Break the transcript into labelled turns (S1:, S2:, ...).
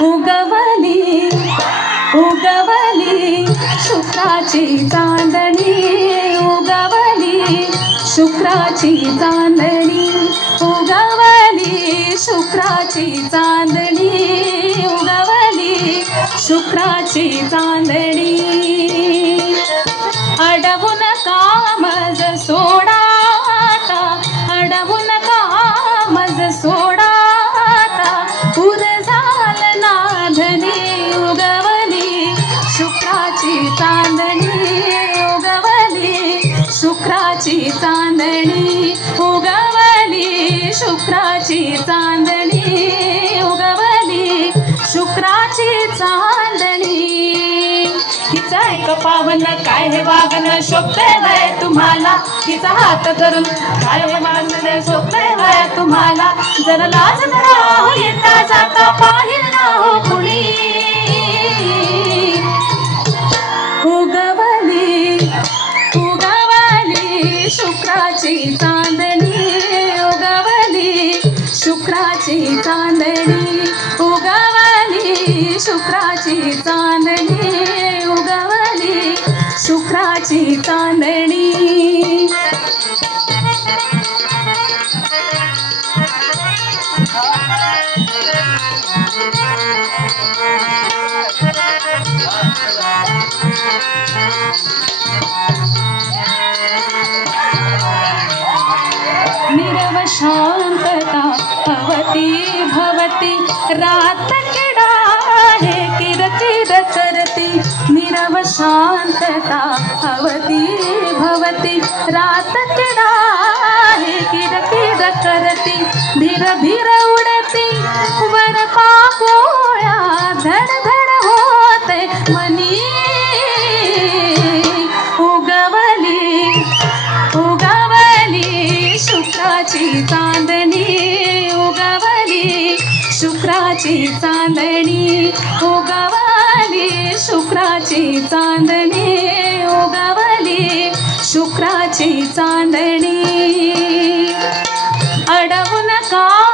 S1: उगवली उगवली शुक्राची चांदणी उगवली शुक्राची चांदणी उगवली शुक्राची चांदणी उगवली शुक्राची चांदणी. अडवू नका शुक्राची चांदणी उगवली. शुक्राची चांदणी. हिचा एक पावन काय हे वागण? शोभतंय वय तुम्हाला. हिचा हात धरून काय हे वागण? शोभतंय वय तुम्हाला. जर लाज धरा येता जाता पाहिल ना हो कुणी. चांदणी उगवली? शुक्राची चांदणी. निरव शांतता भवती भवती रात निरव शांतता भवती भवती. रात किडाहे किर किर करती. धीर धीर उडती. वर पाकोळ्या धड धड होते. मनी उगवली उगवली शुक्राची चांदणी. उगवली शुक्राची चांदणी. उगवली शुक्राची चांदणी उगवली शुक्राची चांदणी. अडवू नका